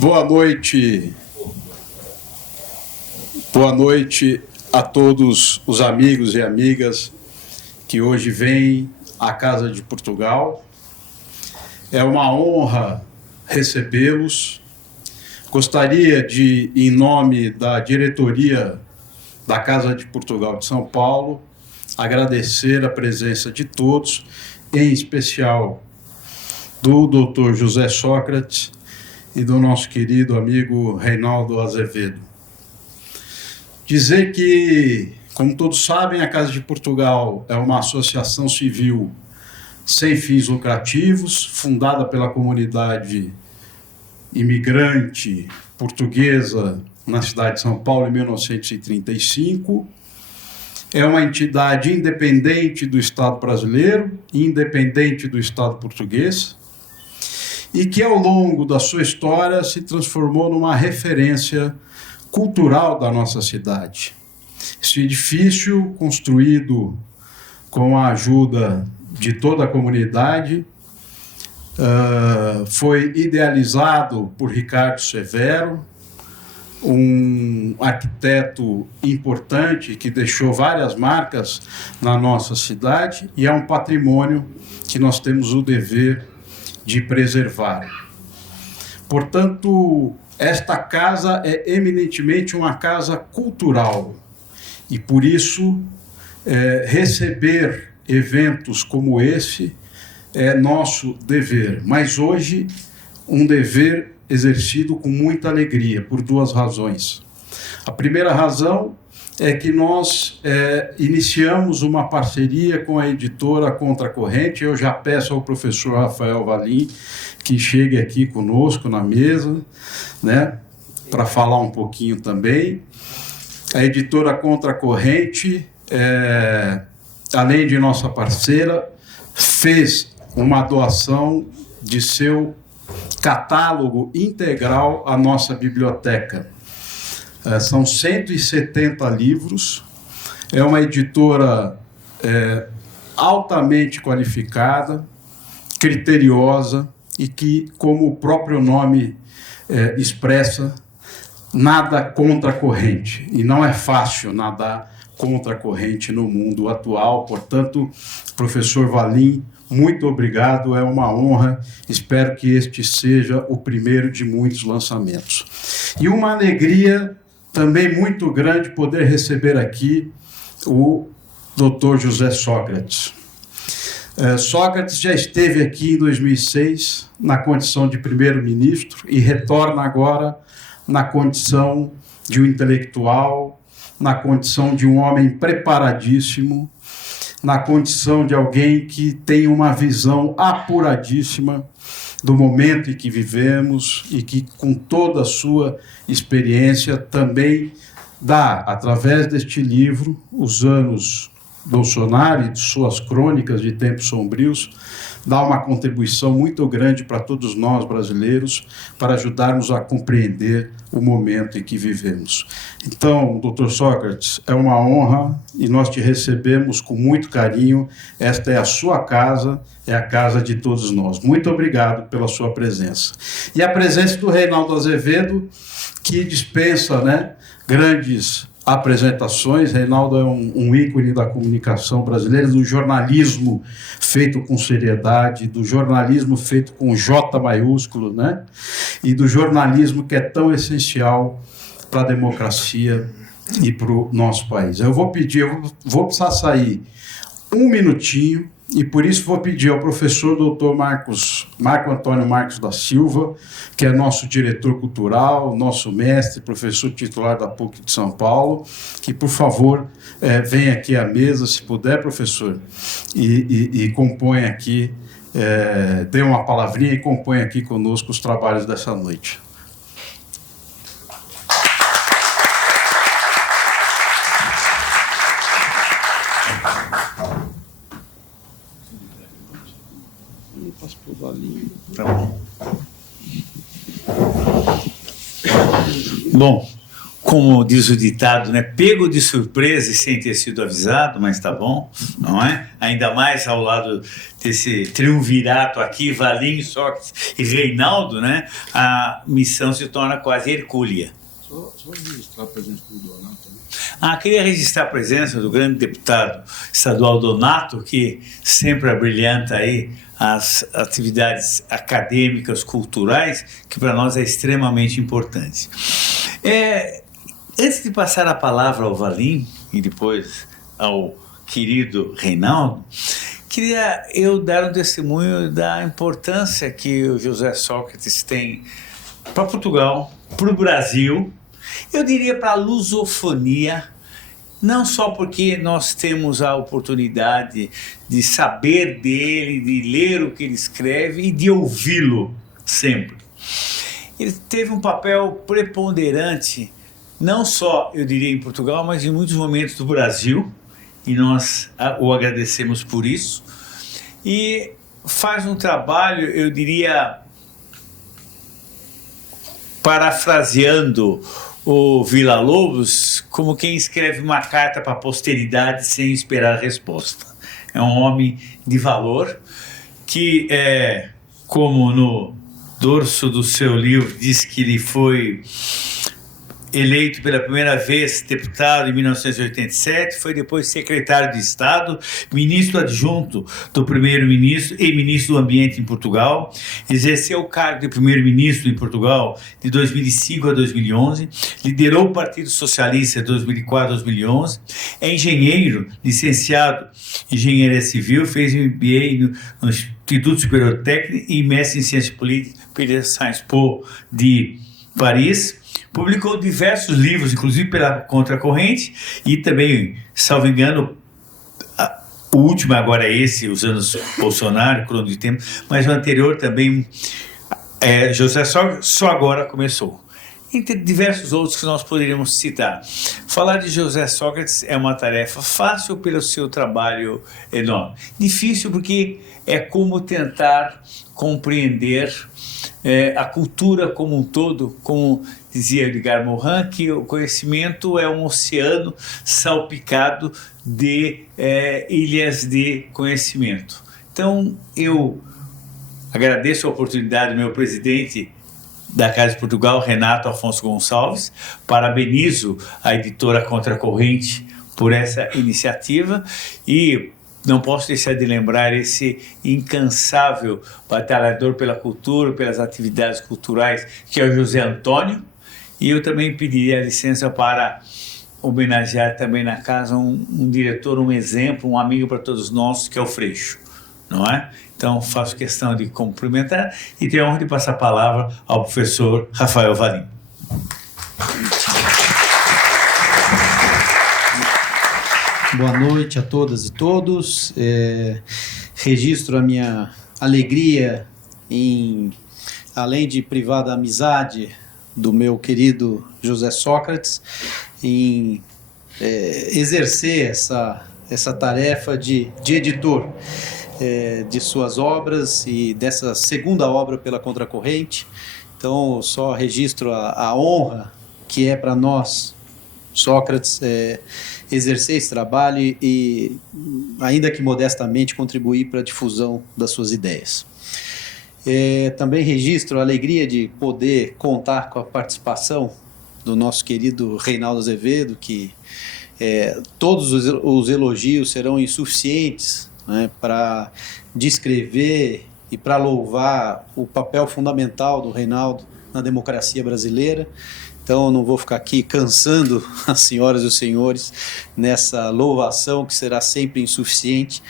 Boa noite. Boa noite a todos os amigos e amigas que hoje vêm à Casa de Portugal. É uma honra recebê-los. Gostaria de, em nome da diretoria da Casa de Portugal de São Paulo, agradecer a presença de todos, em especial do Dr. José Sócrates e do nosso querido amigo Reinaldo Azevedo. Dizer que, como todos sabem, a Casa de Portugal é uma associação civil sem fins lucrativos, fundada pela comunidade imigrante portuguesa na cidade de São Paulo em 1935. É uma entidade independente do Estado brasileiro, independente do Estado português, e que, ao longo da sua história, se transformou numa referência cultural da nossa cidade. Esse edifício, construído com a ajuda de toda a comunidade, foi idealizado por Ricardo Severo, um arquiteto importante que deixou várias marcas na nossa cidade, e é um patrimônio que nós temos o dever de preservar. Portanto, esta casa é eminentemente uma casa cultural e, por isso, receber eventos como esse é nosso dever, mas hoje um dever exercido com muita alegria, por duas razões. A primeira razão é que nós iniciamos uma parceria com a editora Contracorrente. Eu já peço ao professor Rafael Valim que chegue aqui conosco na mesa, né, para falar um pouquinho também. A editora Contracorrente, além de nossa parceira, fez uma doação de seu catálogo integral à nossa biblioteca. São 170 livros, é uma editora altamente qualificada, criteriosa e que, como o próprio nome expressa, nada contra a corrente. E não é fácil nadar contra a corrente no mundo atual. Portanto, professor Valim, muito obrigado, é uma honra. Espero que este seja o primeiro de muitos lançamentos. E uma alegria também muito grande poder receber aqui o Dr. José Sócrates. Sócrates já esteve aqui em 2006 na condição de primeiro-ministro e retorna agora na condição de um intelectual, na condição de um homem preparadíssimo, na condição de alguém que tem uma visão apuradíssima do momento em que vivemos e que, com toda a sua experiência, também dá, através deste livro, Os Anos Bolsonaro e de suas crônicas de tempos sombrios, dá uma contribuição muito grande para todos nós brasileiros, para ajudarmos a compreender o momento em que vivemos. Então, doutor Sócrates, é uma honra e nós te recebemos com muito carinho. Esta é a sua casa, é a casa de todos nós. Muito obrigado pela sua presença. E a presença do Reinaldo Azevedo, que dispensa, né, grandes apresentações. Reinaldo é um ícone da comunicação brasileira, do jornalismo feito com seriedade, do jornalismo feito com J maiúsculo, né? E do jornalismo que é tão essencial para a democracia e para o nosso país. Eu vou vou precisar sair um minutinho, e por isso vou pedir ao professor Dr. Marco Antônio Marcos da Silva, que é nosso diretor cultural, nosso mestre, professor titular da PUC de São Paulo, que, por favor, venha aqui à mesa, se puder, professor, e compõe aqui, dê uma palavrinha e compõe aqui conosco os trabalhos dessa noite. Tá bom. Bom, como diz o ditado, né, pego de surpresa e sem ter sido avisado, mas tá bom, não é? Ainda mais ao lado desse triunvirato aqui, Valim, Sócrates e Reinaldo, né? A missão se torna quase hercúlea. Só registrar a presença do Donato também. Queria registrar a presença do grande deputado estadual Donato, que sempre abrilhanta aí as atividades acadêmicas, culturais, que para nós é extremamente importante. Antes de passar a palavra ao Valim e depois ao querido Reinaldo, queria eu dar um testemunho da importância que o José Sócrates tem para Portugal, para o Brasil, eu diria para a lusofonia, não só porque nós temos a oportunidade de saber dele, de ler o que ele escreve e de ouvi-lo sempre. Ele teve um papel preponderante, não só, eu diria, em Portugal, mas em muitos momentos do Brasil, e nós o agradecemos por isso. E faz um trabalho, eu diria, parafraseando o Villa-Lobos, como quem escreve uma carta para a posteridade sem esperar resposta. É um homem de valor que, como no dorso do seu livro diz que ele foi eleito pela primeira vez deputado em 1987, foi depois secretário de Estado, ministro adjunto do primeiro-ministro e ministro do Ambiente em Portugal, exerceu o cargo de primeiro-ministro em Portugal de 2005 a 2011, liderou o Partido Socialista de 2004 a 2011, é engenheiro, licenciado em Engenharia Civil, fez MBA no Instituto Superior Técnico e mestre em Ciências Políticas pela Sciences Po de Paris. Publicou diversos livros, inclusive pela Contracorrente, e também, salvo engano, o último agora é esse, os anos Bolsonaro, Crono de Tempo, mas o anterior também, José só agora começou. Entre diversos outros que nós poderíamos citar. Falar de José Sócrates é uma tarefa fácil pelo seu trabalho enorme. Difícil porque é como tentar compreender a cultura como um todo, como dizia Edgar Morin, que o conhecimento é um oceano salpicado de ilhas de conhecimento. Então, eu agradeço a oportunidade do meu presidente da Casa de Portugal, Renato Afonso Gonçalves, parabenizo a editora Contracorrente por essa iniciativa e não posso deixar de lembrar esse incansável batalhador pela cultura, pelas atividades culturais, que é o José Antônio, e eu também pediria licença para homenagear também na casa um diretor, um exemplo, um amigo para todos nós, que é o Freixo, não é? Então, faço questão de cumprimentar e tenho a honra de passar a palavra ao professor Rafael Valim. Boa noite a todas e todos. Registro a minha alegria em, além de privar da amizade do meu querido José Sócrates, em exercer essa tarefa de editor de suas obras e dessa segunda obra pela Contracorrente. Então, só registro a honra que é para nós, Sócrates, exercer esse trabalho e, ainda que modestamente, contribuir para a difusão das suas ideias. Também registro a alegria de poder contar com a participação do nosso querido Reinaldo Azevedo, que todos os elogios serão insuficientes, né, para descrever e para louvar o papel fundamental do Reinaldo na democracia brasileira. Então, eu não vou ficar aqui cansando as senhoras e os senhores nessa louvação que será sempre insuficiente,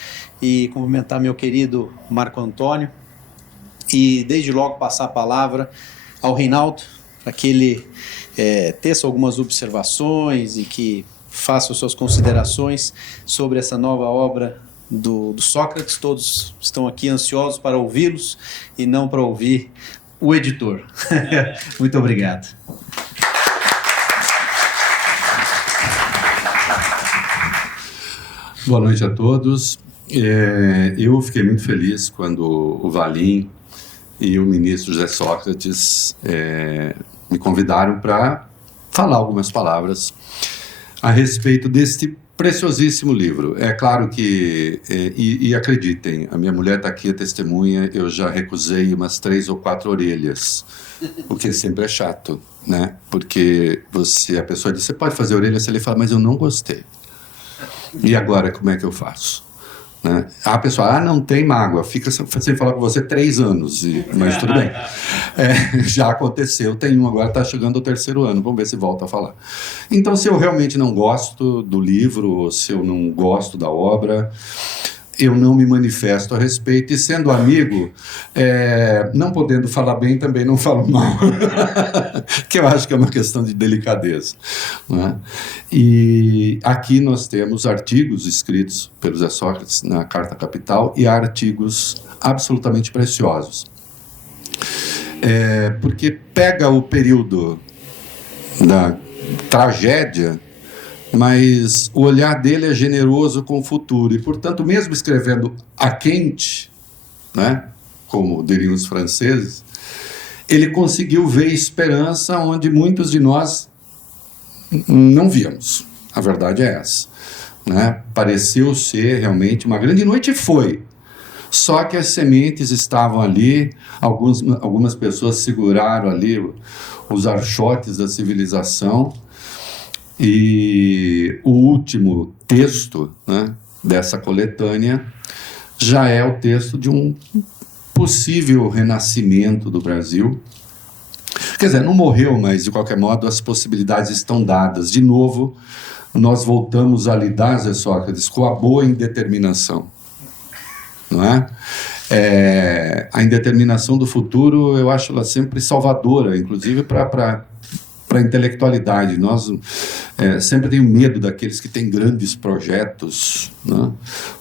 e cumprimentar meu querido Marco Antônio e desde logo passar a palavra ao Reinaldo para que ele teça algumas observações e que faça suas considerações sobre essa nova obra do Sócrates. Todos estão aqui ansiosos para ouvi-los e não para ouvir o editor. Muito obrigado. Boa noite a todos. Eu fiquei muito feliz quando o Valim e o ministro José Sócrates me convidaram para falar algumas palavras a respeito deste preciosíssimo livro. É claro que, e acreditem, a minha mulher está aqui, a testemunha, eu já recusei umas 3 ou 4 orelhas, o que sempre é chato, né? Porque a pessoa diz, você pode fazer orelha? Se ele fala, mas eu não gostei. E agora, como é que eu faço? Né? A pessoa, não tem mágoa, fica sem falar com você 3 anos, mas tudo bem. Já aconteceu, tem um agora, está chegando ao 3º ano, vamos ver se volta a falar. Então, se eu realmente não gosto do livro, ou se eu não gosto da obra, eu não me manifesto a respeito, e sendo amigo, não podendo falar bem, também não falo mal, que eu acho que é uma questão de delicadeza, né? E aqui nós temos artigos escritos pelo Zé Sócrates na Carta Capital, e artigos absolutamente preciosos, porque pega o período da tragédia, mas o olhar dele é generoso com o futuro, e, portanto, mesmo escrevendo a quente, né, como diriam os franceses, ele conseguiu ver esperança onde muitos de nós não víamos. A verdade é essa, né? Pareceu ser realmente uma grande noite, e foi. Só que as sementes estavam ali, algumas pessoas seguraram ali os archotes da civilização. E o último texto, né, dessa coletânea já é o texto de um possível renascimento do Brasil. Quer dizer, não morreu, mas de qualquer modo as possibilidades estão dadas. De novo, nós voltamos a lidar, Zé Sócrates, com a boa indeterminação, não é? A indeterminação do futuro, eu acho ela sempre salvadora, inclusive para a intelectualidade. Nós sempre tenho medo daqueles que têm grandes projetos, né,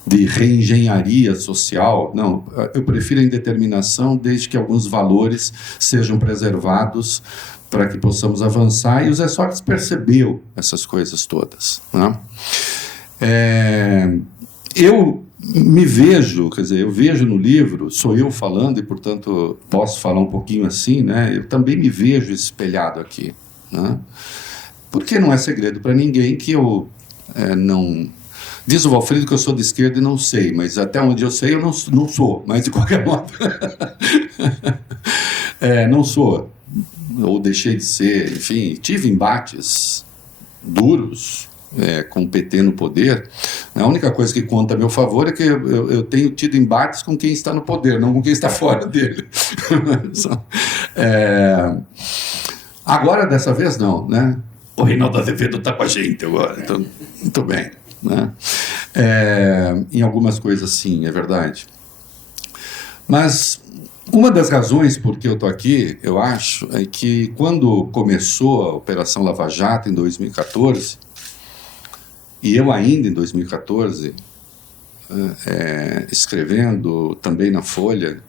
de reengenharia social. Não, eu prefiro a indeterminação, desde que alguns valores sejam preservados para que possamos avançar, e o Zé Sócrates percebeu essas coisas todas, né? Eu me vejo, quer dizer, eu vejo no livro, sou eu falando, e portanto posso falar um pouquinho assim, né? Eu também me vejo espelhado aqui, né? Porque não é segredo para ninguém que eu não... Diz o Valfrido que eu sou de esquerda e não sei, mas até onde eu sei eu não sou, mas de qualquer modo não sou, ou deixei de ser, enfim, tive embates duros com o PT no poder. A única coisa que conta a meu favor é que eu tenho tido embates com quem está no poder, não com quem está fora dele. Agora, dessa vez, não, né? O Reinaldo Azevedo está com a gente agora, então, muito bem, né? Em algumas coisas, sim, é verdade. Mas uma das razões por que eu estou aqui, eu acho, é que quando começou a Operação Lava Jato, em 2014, e eu ainda em 2014, escrevendo também na Folha,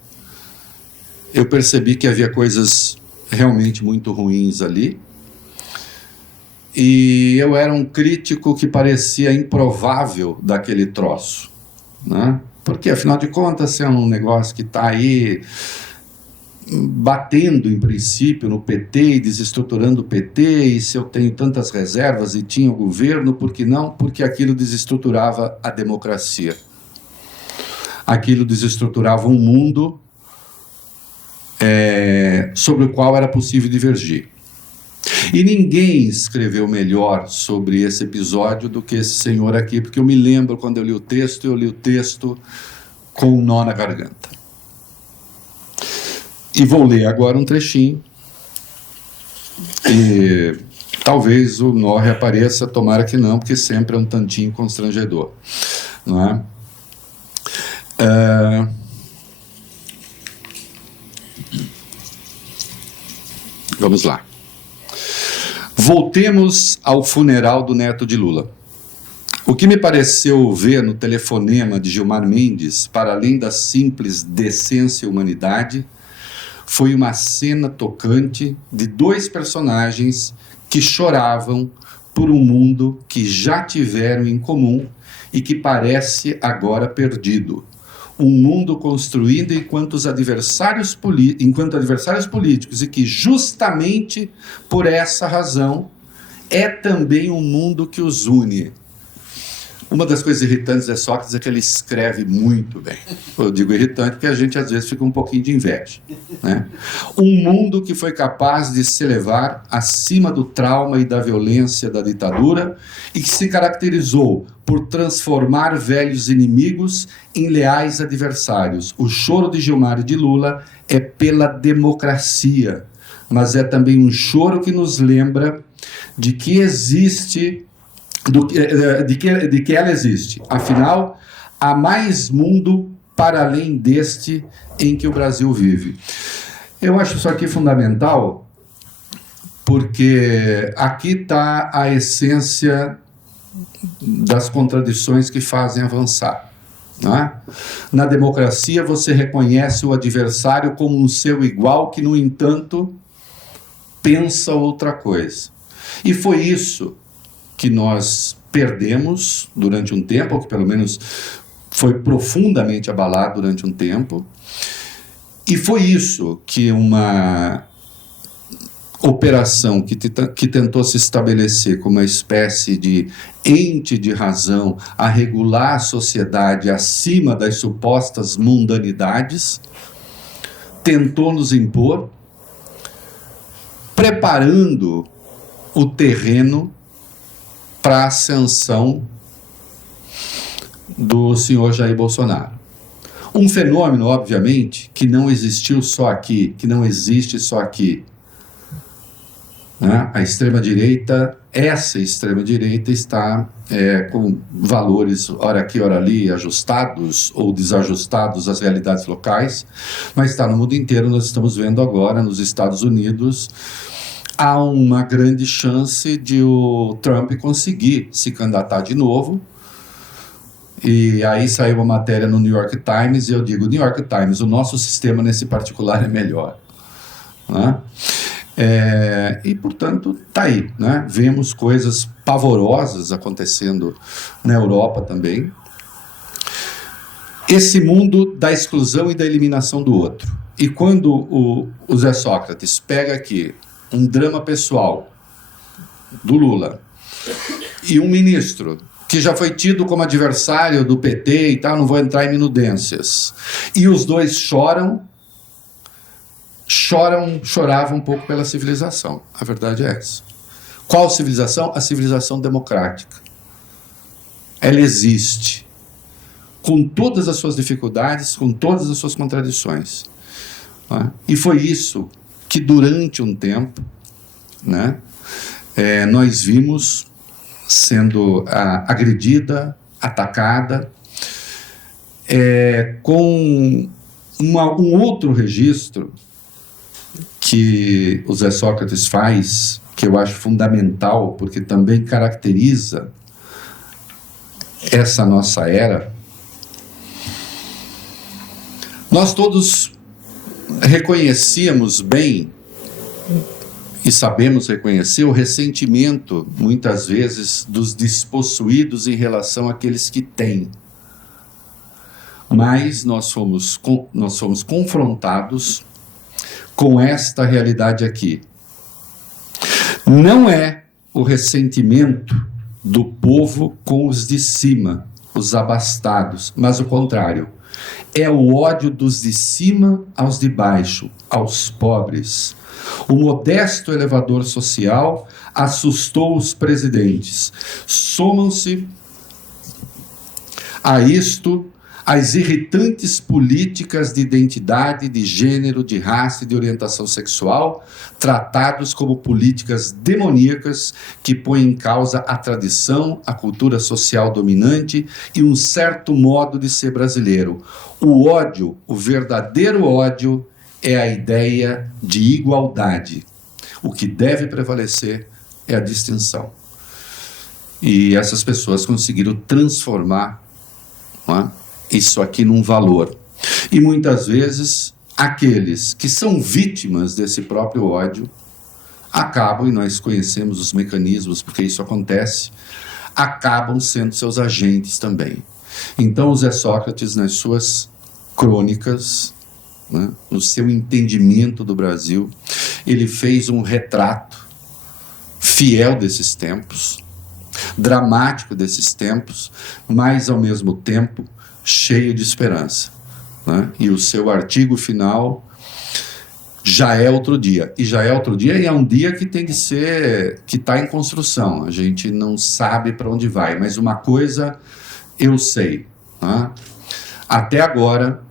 eu percebi que havia coisas realmente muito ruins ali, e eu era um crítico que parecia improvável daquele troço, né? Porque, afinal de contas, é um negócio que está aí batendo, em princípio, no PT e desestruturando o PT, e se eu tenho tantas reservas e tinha o governo, por que não? Porque aquilo desestruturava a democracia. Aquilo desestruturava um mundo sobre o qual era possível divergir. E ninguém escreveu melhor sobre esse episódio do que esse senhor aqui, porque eu me lembro quando eu li o texto com um nó na garganta. E vou ler agora um trechinho, e talvez o nó reapareça, tomara que não, porque sempre é um tantinho constrangedor, não é? Vamos lá. Voltemos ao funeral do neto de Lula. O que me pareceu ver no telefonema de Gilmar Mendes, para além da simples decência e humanidade, foi uma cena tocante de 2 personagens que choravam por um mundo que já tiveram em comum e que parece agora perdido. Um mundo construído enquanto adversários políticos, e que justamente por essa razão é também um mundo que os une. Uma das coisas irritantes de Sócrates é que ele escreve muito bem. Eu digo irritante porque a gente às vezes fica um pouquinho de inveja, né? Um mundo que foi capaz de se elevar acima do trauma e da violência da ditadura e que se caracterizou por transformar velhos inimigos em leais adversários. O choro de Gilmar e de Lula é pela democracia, mas é também um choro que nos lembra de que existe... de que ela existe. Afinal, há mais mundo para além deste em que o Brasil vive. Eu acho isso aqui fundamental, porque aqui está a essência das contradições que fazem avançar, não é? Na democracia, você reconhece o adversário como um seu igual, que, no entanto, pensa outra coisa. E foi isso que nós perdemos durante um tempo, ou que pelo menos foi profundamente abalado durante um tempo, e foi isso que uma operação que tentou se estabelecer como uma espécie de ente de razão a regular a sociedade acima das supostas mundanidades, tentou nos impor, preparando o terreno para a ascensão do senhor Jair Bolsonaro. Um fenômeno, obviamente, que não existiu só aqui, que não existe só aqui, né? A extrema-direita, essa extrema-direita está com valores, ora aqui, ora ali, ajustados ou desajustados às realidades locais, mas está no mundo inteiro. Nós estamos vendo agora, nos Estados Unidos, há uma grande chance de o Trump conseguir se candidatar de novo. E aí saiu uma matéria no New York Times, e eu digo, New York Times, o nosso sistema nesse particular é melhor, né? E, portanto, está aí, né? Vemos coisas pavorosas acontecendo na Europa também. Esse mundo da exclusão e da eliminação do outro. E quando o Zé Sócrates pega aqui um drama pessoal do Lula e um ministro que já foi tido como adversário do PT e tal, não vou entrar em minudências, e os dois choravam um pouco pela civilização. A verdade é essa. Qual civilização? A civilização democrática. Ela existe, com todas as suas dificuldades, com todas as suas contradições, né? E foi isso que durante um tempo, né, nós vimos sendo agredida, atacada, com um outro registro que o Zé Sócrates faz, que eu acho fundamental, porque também caracteriza essa nossa era. Nós todos reconhecíamos bem e sabemos reconhecer o ressentimento, muitas vezes, dos despossuídos em relação àqueles que têm. Mas nós fomos confrontados com esta realidade aqui. Não é o ressentimento do povo com os de cima, os abastados, mas o contrário. É o ódio dos de cima aos de baixo, aos pobres. O modesto elevador social assustou os presidentes. Somam-se a isto as irritantes políticas de identidade, de gênero, de raça e de orientação sexual, tratados como políticas demoníacas que põem em causa a tradição, a cultura social dominante e um certo modo de ser brasileiro. O ódio, o verdadeiro ódio, é a ideia de igualdade. O que deve prevalecer é a distinção. E essas pessoas conseguiram transformar, não é, isso aqui num valor. E muitas vezes aqueles que são vítimas desse próprio ódio acabam, e nós conhecemos os mecanismos porque isso acontece, acabam sendo seus agentes também. Então o Zé Sócrates, nas suas crônicas, né, no seu entendimento do Brasil, ele fez um retrato fiel desses tempos, dramático desses tempos, mas ao mesmo tempo cheio de esperança, né? E o seu artigo final já é outro dia, e já é outro dia, e é um dia que tem que ser, que está em construção. A gente não sabe para onde vai, mas uma coisa eu sei, né? Até agora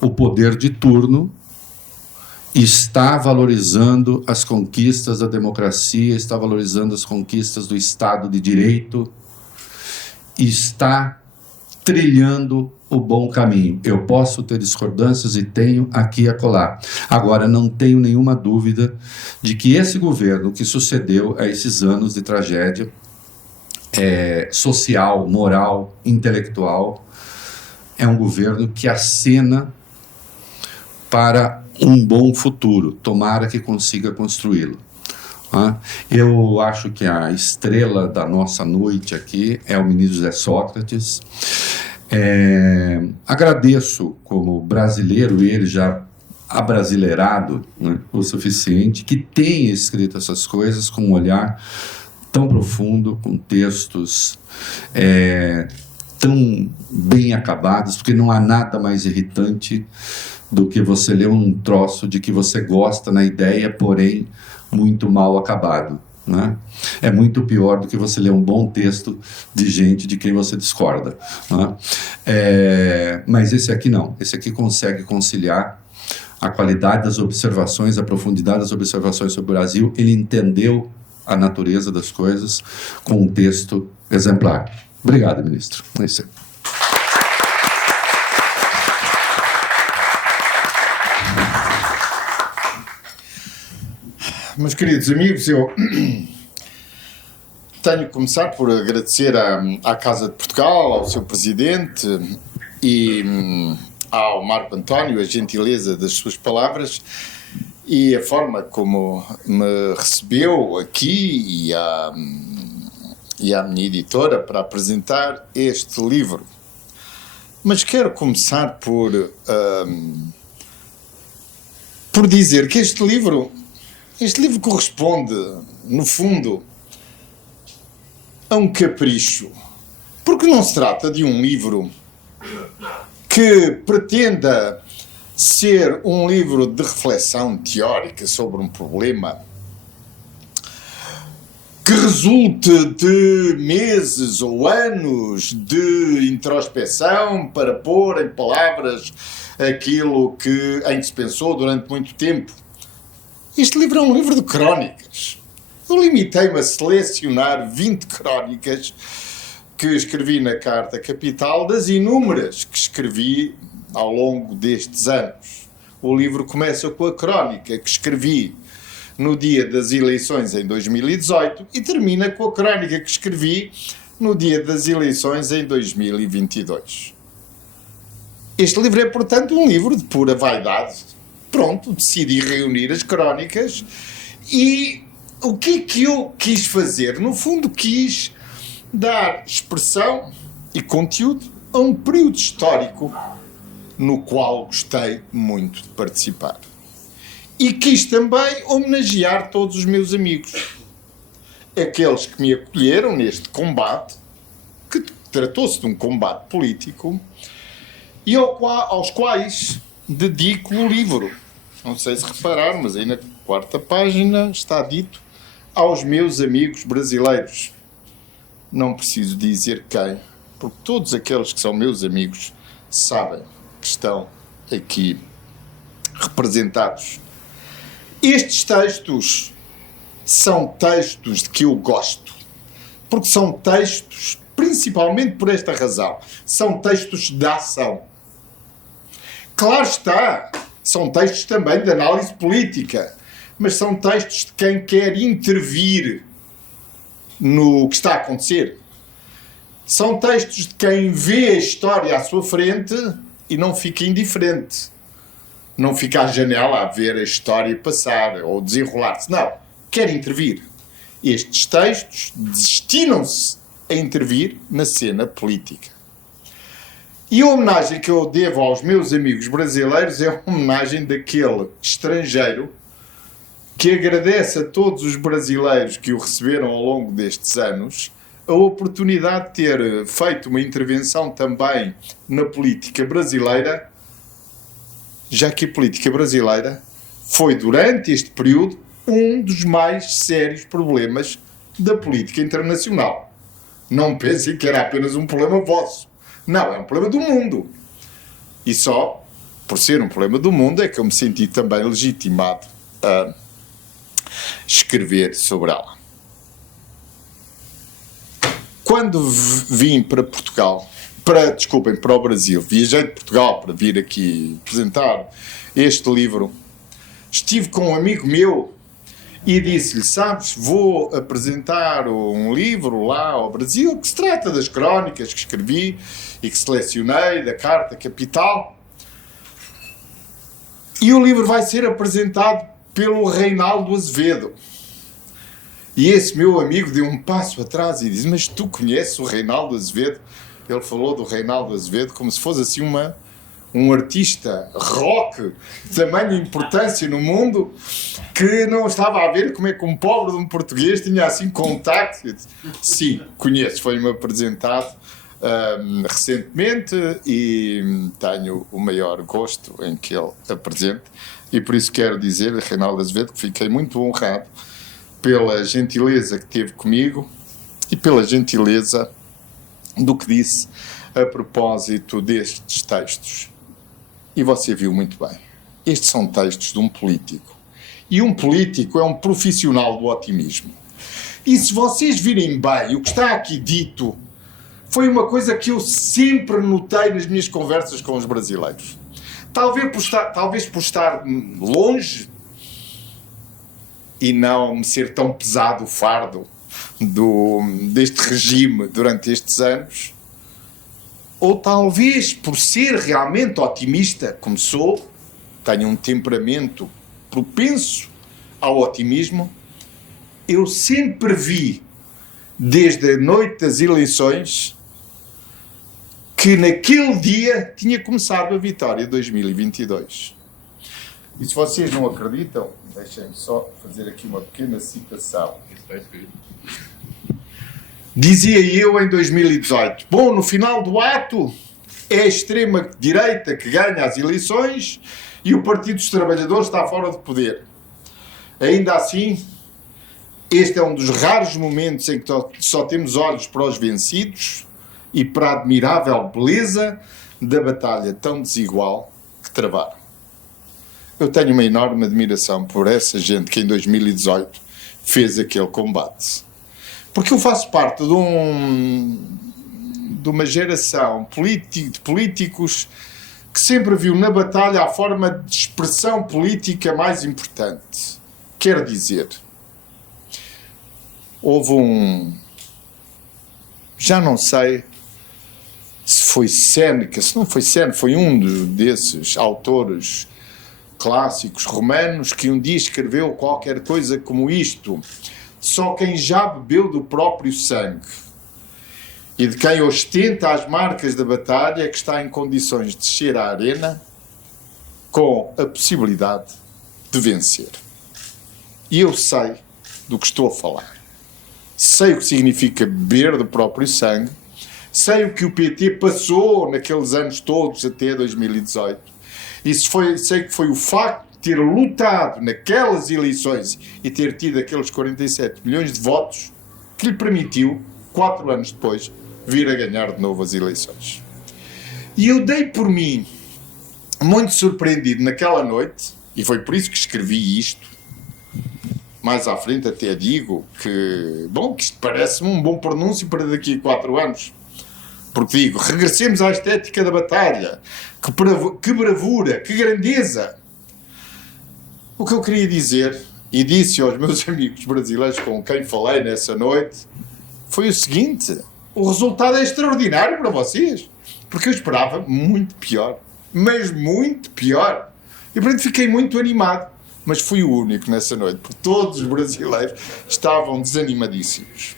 o poder de turno está valorizando as conquistas da democracia, está valorizando as conquistas do Estado de Direito, está trilhando o bom caminho. Eu posso ter discordâncias e tenho aqui e acolá. Agora, não tenho nenhuma dúvida de que esse governo que sucedeu a esses anos de tragédia social, moral, intelectual, é um governo que acena para um bom futuro. Tomara que consiga construí-lo. Eu acho que a estrela da nossa noite aqui é o ministro José Sócrates. Agradeço como brasileiro, ele já abrasileirado, né, o suficiente, que tenha escrito essas coisas com um olhar tão profundo, com textos tão bem acabados, porque não há nada mais irritante do que você ler um troço de que você gosta na ideia, porém muito mal acabado, né? É muito pior do que você ler um bom texto de gente de quem você discorda, né? Mas esse aqui não, esse aqui consegue conciliar a qualidade das observações, a profundidade das observações sobre o Brasil. Ele entendeu a natureza das coisas com um texto exemplar. Obrigado, ministro. É isso aí. Meus queridos amigos, eu tenho que começar por agradecer à Casa de Portugal, ao seu presidente e ao Marco António a gentileza das suas palavras e a forma como me recebeu aqui e à minha editora para apresentar este livro. Mas quero começar por dizer que este livro corresponde, no fundo, a um capricho, porque não se trata de um livro que pretenda ser um livro de reflexão teórica sobre um problema que resulte de meses ou anos de introspecção para pôr em palavras aquilo em que se pensou durante muito tempo. Este livro é um livro de crónicas. Eu limitei-me a selecionar 20 crónicas que escrevi na Carta Capital, das inúmeras que escrevi ao longo destes anos. O livro começa com a crónica que escrevi no dia das eleições em 2018 e termina com a crónica que escrevi no dia das eleições em 2022. Este livro é, portanto, um livro de pura vaidade. Pronto, decidi reunir as crónicas e o que é que eu quis fazer? No fundo, quis dar expressão e conteúdo a um período histórico no qual gostei muito de participar. E quis também homenagear todos os meus amigos, aqueles que me acolheram neste combate, que tratou-se de um combate político, e aos quais dedico o livro. Não sei se repararam, mas aí na 4ª página está dito: aos meus amigos brasileiros. Não preciso dizer quem, porque todos aqueles que são meus amigos sabem que estão aqui representados. Estes textos são textos de que eu gosto, porque são textos, principalmente por esta razão, são textos de ação. Claro está, são textos também de análise política, mas são textos de quem quer intervir no que está a acontecer. São textos de quem vê a história à sua frente e não fica indiferente. Não fica à janela a ver a história passar ou desenrolar-se. Não, quer intervir. Estes textos destinam-se a intervir na cena política. E a homenagem que eu devo aos meus amigos brasileiros é a homenagem daquele estrangeiro que agradece a todos os brasileiros que o receberam ao longo destes anos a oportunidade de ter feito uma intervenção também na política brasileira, já que a política brasileira foi, durante este período, um dos mais sérios problemas da política internacional. Não pensem que era apenas um problema vosso. Não, é um problema do mundo. E só por ser um problema do mundo é que eu me senti também legitimado a escrever sobre ela. Quando vim para Portugal, para o Brasil, viajei de Portugal para vir aqui apresentar este livro, estive com um amigo meu e disse-lhe, sabes, vou apresentar um livro lá ao Brasil que se trata das crónicas que escrevi e que selecionei da Carta Capital, e o livro vai ser apresentado pelo Reinaldo Azevedo. E esse meu amigo deu um passo atrás e disse, mas tu conheces o Reinaldo Azevedo? Ele falou do Reinaldo Azevedo como se fosse assim um artista rock de tamanha importância no mundo, que não estava a ver como é que um pobre de um português tinha assim contacto. Eu disse, sim, conheço, foi-me apresentado recentemente e tenho o maior gosto em que ele apresente, e por isso quero dizer, Reinaldo Azevedo, que fiquei muito honrado pela gentileza que teve comigo e pela gentileza do que disse a propósito destes textos. E você viu muito bem. Estes são textos de um político. E um político é um profissional do otimismo. E se vocês virem bem, o que está aqui dito foi uma coisa que eu sempre notei nas minhas conversas com os brasileiros. Talvez por estar longe e não me ser tão pesado o fardo deste regime durante estes anos, ou talvez por ser realmente otimista, como sou, tenho um temperamento propenso ao otimismo, eu sempre vi, desde a noite das eleições, que naquele dia tinha começado a vitória de 2022. E se vocês não acreditam, deixem-me só fazer aqui uma pequena citação. Dizia eu em 2018, bom, no final do ato é a extrema-direita que ganha as eleições e o Partido dos Trabalhadores está fora de poder. Ainda assim, este é um dos raros momentos em que só temos olhos para os vencidos e para a admirável beleza da batalha tão desigual que travaram. Eu tenho uma enorme admiração por essa gente que em 2018 fez aquele combate. Porque eu faço parte de uma geração de políticos que sempre viu na batalha a forma de expressão política mais importante. Quer dizer, houve já não sei se foi Séneca, se não foi Séneca, foi um desses autores clássicos romanos que um dia escreveu qualquer coisa como isto: só quem já bebeu do próprio sangue e de quem ostenta as marcas da batalha é que está em condições de descer à arena com a possibilidade de vencer. E eu sei do que estou a falar. Sei o que significa beber do próprio sangue, sei o que o PT passou naqueles anos todos até 2018, e sei que foi o facto de ter lutado naquelas eleições e ter tido aqueles 47 milhões de votos que lhe permitiu, 4 anos depois, vir a ganhar de novo as eleições. E eu dei por mim muito surpreendido naquela noite, e foi por isso que escrevi isto. Mais à frente até digo que isto parece-me um bom pronúncio para daqui a 4 anos. Porque digo, regressemos à estética da batalha. Que bravura, que grandeza. O que eu queria dizer, e disse aos meus amigos brasileiros com quem falei nessa noite, foi o seguinte: o resultado é extraordinário para vocês. Porque eu esperava muito pior. Mas muito pior. E portanto fiquei muito animado. Mas fui o único nessa noite, porque todos os brasileiros estavam desanimadíssimos.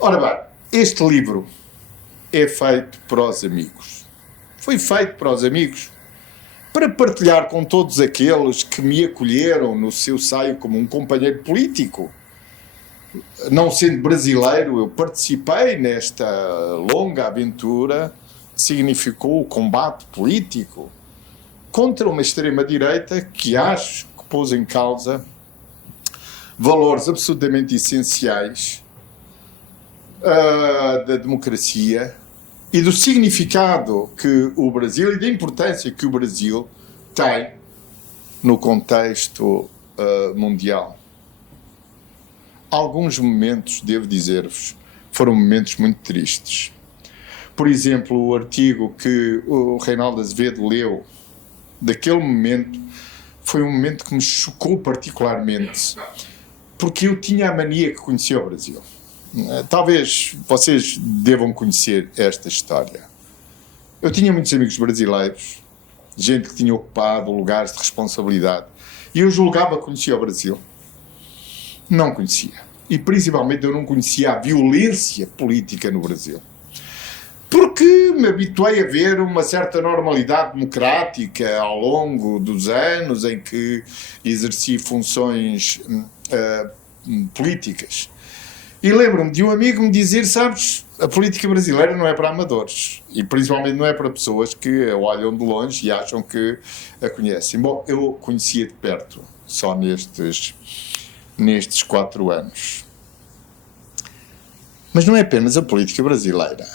Ora bem, este livro é feito para os amigos. Foi feito para os amigos. para partilhar com todos aqueles que me acolheram no seu seio como um companheiro político. Não sendo brasileiro, eu participei nesta longa aventura que significou o combate político contra uma extrema-direita que acho que pôs em causa valores absolutamente essenciais da democracia e do significado que o Brasil e da importância que o Brasil tem no contexto mundial. Alguns momentos, devo dizer-vos, foram momentos muito tristes. Por exemplo, o artigo que o Reinaldo Azevedo leu daquele momento foi um momento que me chocou particularmente, porque eu tinha a mania que conhecia o Brasil. Talvez vocês devam conhecer esta história. Eu tinha muitos amigos brasileiros, gente que tinha ocupado lugares de responsabilidade, e eu julgava que conhecia o Brasil. Não conhecia. E principalmente eu não conhecia a violência política no Brasil. Porque me habituei a ver uma certa normalidade democrática ao longo dos anos em que exerci funções políticas. E lembro-me de um amigo me dizer, sabes, a política brasileira não é para amadores. E principalmente não é para pessoas que a olham de longe e acham que a conhecem. Bom, eu conhecia de perto, só nestes 4 anos. Mas não é apenas a política brasileira.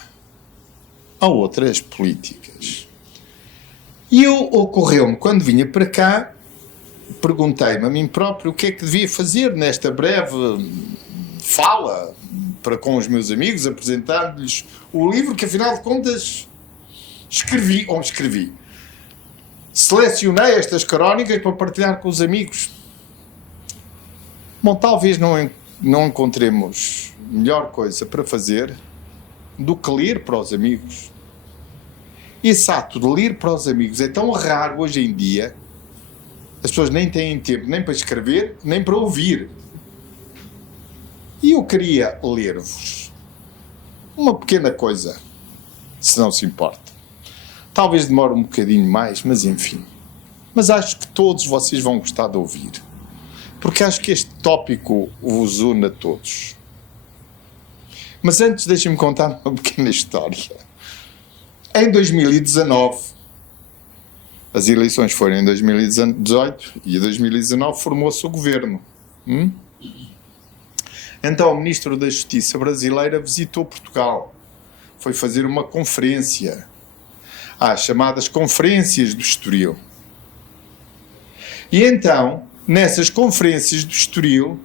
Há outras políticas. E ocorreu-me, quando vinha para cá, perguntei-me a mim próprio o que é que devia fazer nesta breve fala para com os meus amigos, apresentando-lhes o livro que, afinal de contas, escrevi. Selecionei estas crónicas para partilhar com os amigos. Bom, talvez não encontremos melhor coisa para fazer do que ler para os amigos. Esse ato de ler para os amigos é tão raro hoje em dia, as pessoas nem têm tempo nem para escrever, nem para ouvir. E eu queria ler-vos uma pequena coisa, se não se importa. Talvez demore um bocadinho mais, mas enfim. Mas acho que todos vocês vão gostar de ouvir. Porque acho que este tópico vos une a todos. Mas antes deixem-me contar uma pequena história. Em 2019, as eleições foram em 2018 e em 2019 formou-se o governo. Então o Ministro da Justiça brasileira visitou Portugal. Foi fazer uma conferência. As chamadas Conferências do Estoril. E então, nessas conferências do Estoril,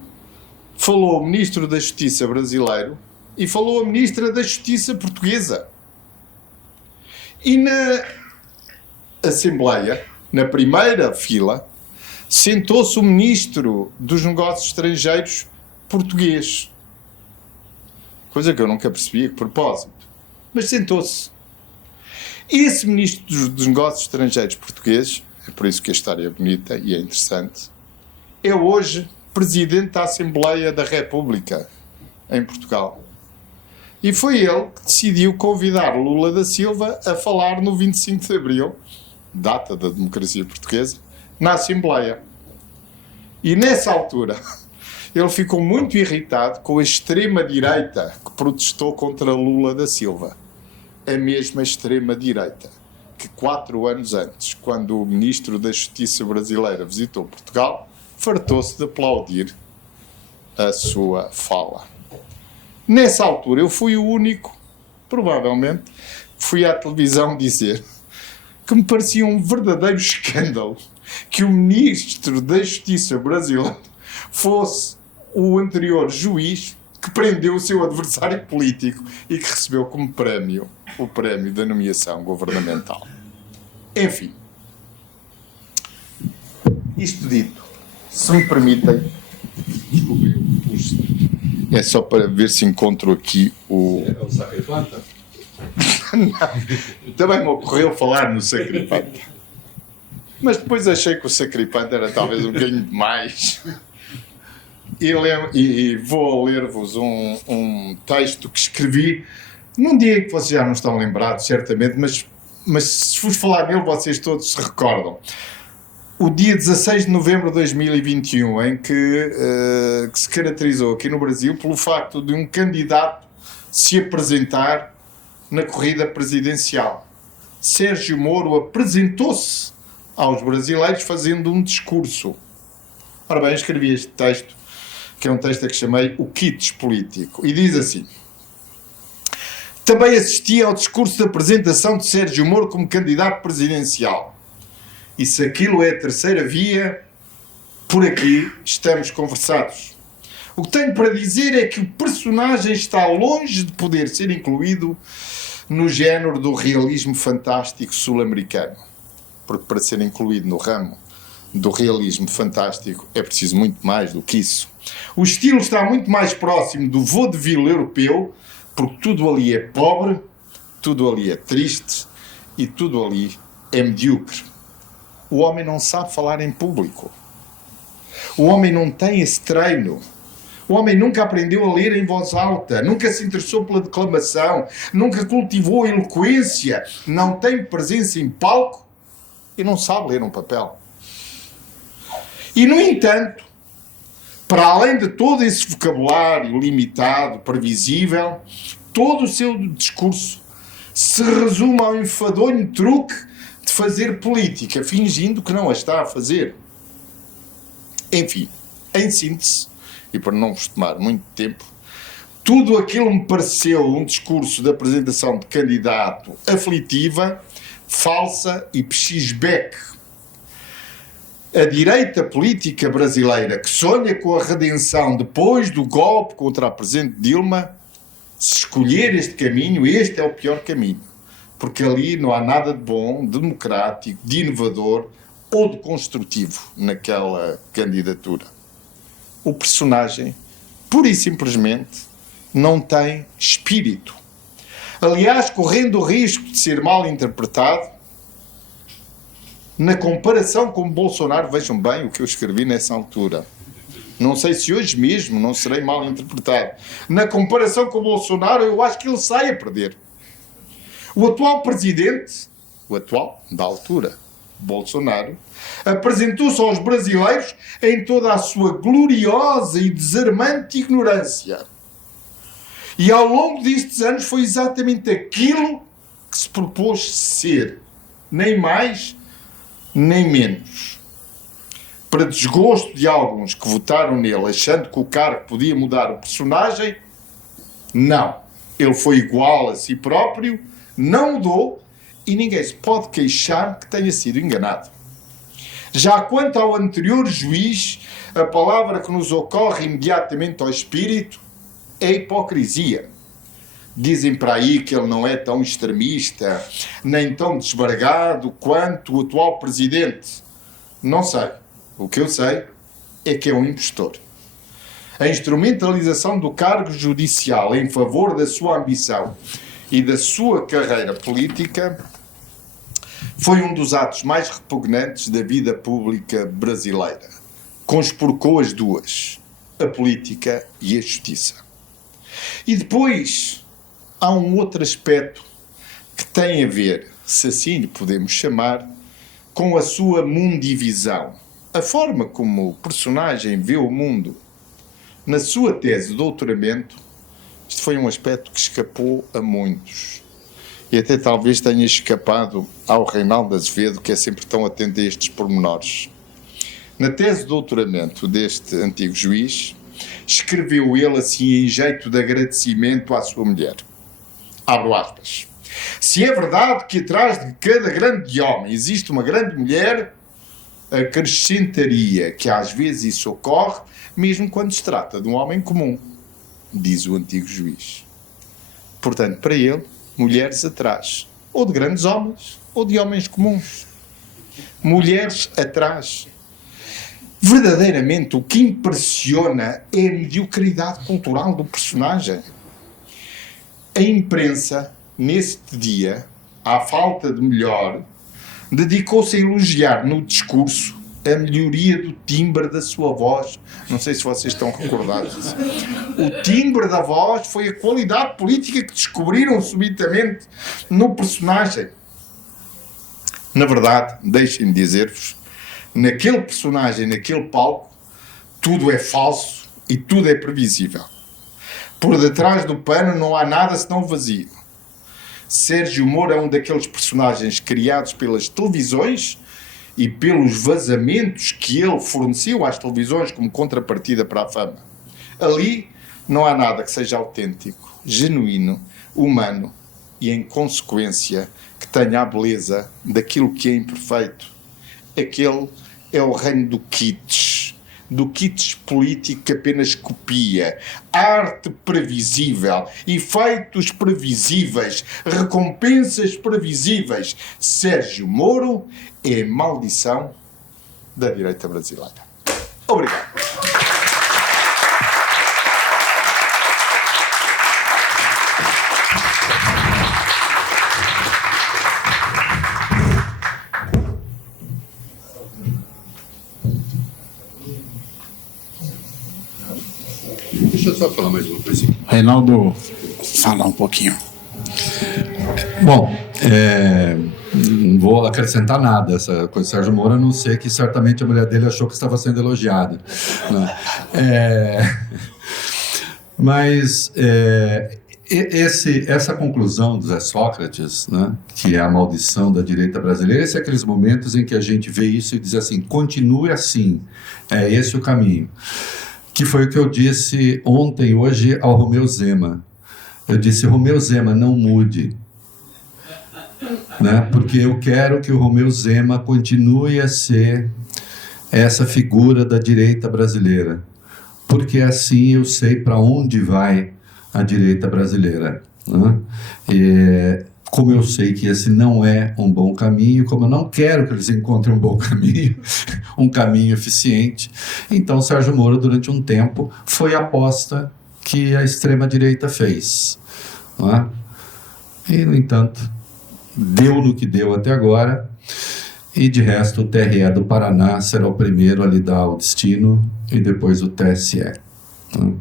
falou o Ministro da Justiça brasileiro e falou a Ministra da Justiça portuguesa. E na Assembleia, na primeira fila, sentou-se o Ministro dos Negócios Estrangeiros português. Coisa que eu nunca percebi a que propósito. Mas sentou-se. Esse Ministro dos Negócios Estrangeiros português, é por isso que a história é bonita e é interessante, é hoje Presidente da Assembleia da República em Portugal. E foi ele que decidiu convidar Lula da Silva a falar no 25 de Abril, data da democracia portuguesa, na Assembleia. E nessa altura, ele ficou muito irritado com a extrema-direita que protestou contra Lula da Silva. A mesma extrema-direita que 4 anos antes, quando o Ministro da Justiça brasileira visitou Portugal, fartou-se de aplaudir a sua fala. Nessa altura eu fui o único, provavelmente, fui à televisão dizer que me parecia um verdadeiro escândalo que o Ministro da Justiça brasileiro fosse o anterior juiz que prendeu o seu adversário político e que recebeu como prémio o prémio da nomeação governamental. Enfim, isto dito, se me permitem, é só para ver se encontro aqui o... É o Sacripanta? Não, também me ocorreu falar no Sacripanta. Mas depois achei que o Sacripanta era talvez um bocadinho demais. E vou ler-vos um texto que escrevi num dia que vocês já não estão lembrados, certamente, mas mas se vos falar nele, vocês todos se recordam. O dia 16 de novembro de 2021, em que se caracterizou aqui no Brasil pelo facto de um candidato se apresentar na corrida presidencial. Sérgio Moro apresentou-se aos brasileiros fazendo um discurso. Ora bem, eu escrevi este texto, que é um texto que chamei O Kits Político, e diz assim: também assisti ao discurso de apresentação de Sérgio Moro como candidato presidencial. E se aquilo é a terceira via, por aqui estamos conversados. O que tenho para dizer é que o personagem está longe de poder ser incluído no género do realismo fantástico sul-americano. Porque para ser incluído no ramo do realismo fantástico é preciso muito mais do que isso. O estilo está muito mais próximo do vaudeville europeu, porque tudo ali é pobre, tudo ali é triste e tudo ali é medíocre. O homem não sabe falar em público. O homem não tem esse treino. O homem nunca aprendeu a ler em voz alta, nunca se interessou pela declamação, nunca cultivou a eloquência, não tem presença em palco e não sabe ler um papel. E, no entanto, para além de todo esse vocabulário limitado, previsível, todo o seu discurso se resume ao enfadonho truque de fazer política, fingindo que não a está a fazer. Enfim, em síntese, e para não vos tomar muito tempo, tudo aquilo me pareceu um discurso de apresentação de candidato aflitiva, falsa e pechisbeque. A direita política brasileira, que sonha com a redenção depois do golpe contra a presidente Dilma, se escolher este caminho, este é o pior caminho. Porque ali não há nada de bom, democrático, de inovador ou de construtivo naquela candidatura. O personagem, pura e simplesmente, não tem espírito. Aliás, correndo o risco de ser mal interpretado, na comparação com Bolsonaro, vejam bem o que eu escrevi nessa altura. Não sei se hoje mesmo não serei mal interpretado. Na comparação com Bolsonaro, eu acho que ele sai a perder. O atual presidente, o atual, da altura, Bolsonaro, apresentou-se aos brasileiros em toda a sua gloriosa e desarmante ignorância. E ao longo destes anos foi exatamente aquilo que se propôs ser, nem mais, nem menos. Para desgosto de alguns que votaram nele achando que o cargo podia mudar o personagem, não. Ele foi igual a si próprio, não mudou e ninguém se pode queixar que tenha sido enganado. Já quanto ao anterior juiz, a palavra que nos ocorre imediatamente ao espírito é hipocrisia. Dizem para aí que ele não é tão extremista, nem tão desbargado quanto o atual presidente. Não sei. O que eu sei é que é um impostor. A instrumentalização do cargo judicial em favor da sua ambição e da sua carreira política foi um dos atos mais repugnantes da vida pública brasileira. Conspurcou as duas, a política e a justiça. E depois há um outro aspecto que tem a ver, se assim lhe podemos chamar, com a sua mundivisão. A forma como o personagem vê o mundo. Na sua tese de doutoramento, isto foi um aspecto que escapou a muitos. E até talvez tenha escapado ao Reinaldo Azevedo, que é sempre tão atento a estes pormenores. Na tese de doutoramento deste antigo juiz, escreveu ele assim em jeito de agradecimento à sua mulher. Abro aspas. Se é verdade que atrás de cada grande homem existe uma grande mulher, acrescentaria que às vezes isso ocorre mesmo quando se trata de um homem comum, diz o antigo juiz. Portanto, para ele, mulheres atrás, ou de grandes homens, ou de homens comuns. Mulheres atrás. Verdadeiramente, o que impressiona é a mediocridade cultural do personagem. A imprensa, neste dia, à falta de melhor, dedicou-se a elogiar no discurso a melhoria do timbre da sua voz. Não sei se vocês estão recordados. O timbre da voz foi a qualidade política que descobriram subitamente no personagem. Na verdade, deixem-me dizer-vos, naquele personagem, naquele palco, tudo é falso e tudo é previsível. Por detrás do pano não há nada senão vazio. Sérgio Moro é um daqueles personagens criados pelas televisões e pelos vazamentos que ele forneceu às televisões como contrapartida para a fama. Ali não há nada que seja autêntico, genuíno, humano e, em consequência, que tenha a beleza daquilo que é imperfeito. Aquele é o reino do kitsch político que apenas copia, arte previsível, efeitos previsíveis, recompensas previsíveis. Sérgio Moro é a maldição da direita brasileira. Obrigado. Deixa eu só falar mais uma coisinha. Reinaldo, falar um pouquinho. Bom, não vou acrescentar nada essa coisa do Sérgio Moro, a não ser que certamente a mulher dele achou que estava sendo elogiada, né? Mas essa conclusão do Zé Sócrates, né, que é a maldição da direita brasileira, esse é aqueles momentos em que a gente vê isso e diz assim, continue assim, é esse o caminho. Que foi o que eu disse ontem, hoje, ao Romeu Zema. Eu disse, Romeu Zema, não mude. Né? Porque eu quero que o Romeu Zema continue a ser essa figura da direita brasileira. Porque assim eu sei para onde vai a direita brasileira. Né? Como eu sei que esse não é um bom caminho, como eu não quero que eles encontrem um bom caminho, um caminho eficiente, então Sérgio Moro, durante um tempo, foi a aposta que a extrema-direita fez. Não é? E, no entanto, deu no que deu até agora, e de resto o TRE do Paraná será o primeiro a lhe dar o destino, e depois o TSE. Não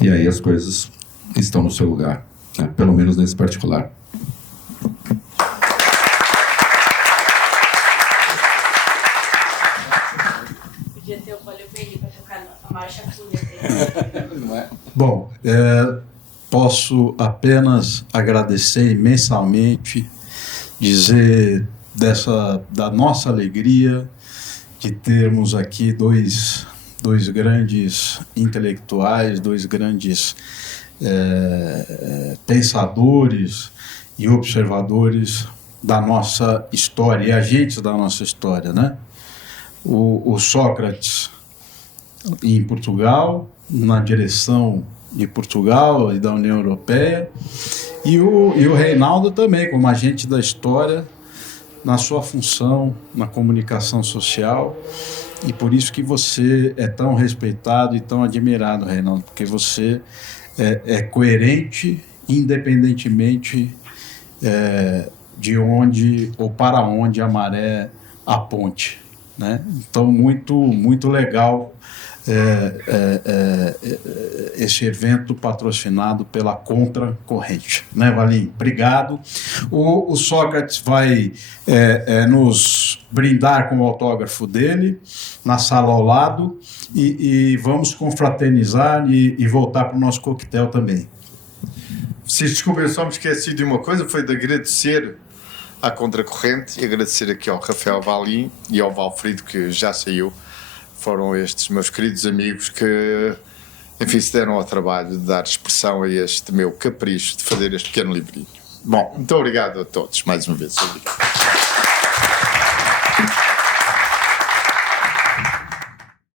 é? E aí as coisas estão no seu lugar, né? Pelo menos nesse particular. Podia ter o Valeu Bem para tocar a marcha fúnebre. Não é? Bom, posso apenas agradecer imensamente, dizer da nossa alegria de termos aqui dois grandes intelectuais, dois grandes pensadores e observadores da nossa história e agentes da nossa história, né? O Sócrates em Portugal, na direção de Portugal e da União Europeia, e o Reinaldo também, como agente da história, na sua função, na comunicação social, e por isso que você é tão respeitado e tão admirado, Reinaldo, porque você é coerente, independentemente de onde ou para onde a maré aponte, né? Então, muito legal esse evento patrocinado pela Contracorrente, né, Valim? Obrigado. O Sócrates vai nos brindar com o autógrafo dele na sala ao lado e vamos confraternizar e voltar para o nosso coquetel também. Se desculpem, só me esqueci de uma coisa, foi de agradecer à Contracorrente e agradecer aqui ao Rafael Valim e ao Valfrido, que já saiu. Foram estes meus queridos amigos que, enfim, se deram ao trabalho de dar expressão a este meu capricho de fazer este pequeno livrinho. Bom, muito obrigado a todos, mais uma vez. Obrigado.